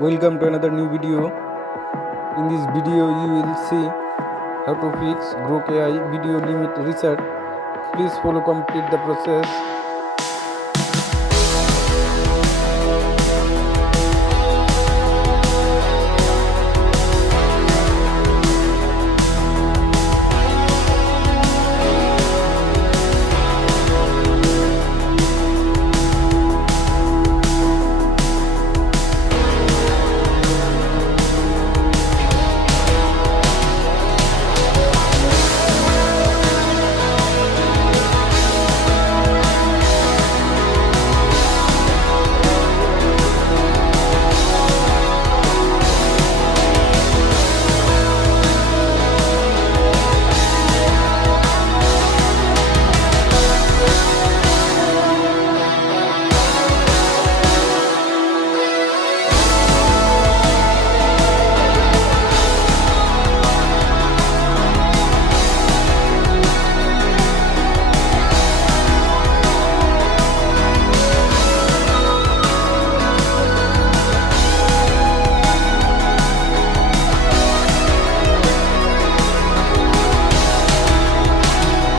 Welcome to another new video. In this video you will see how to fix Grok AI video limit reset. Please follow complete the process.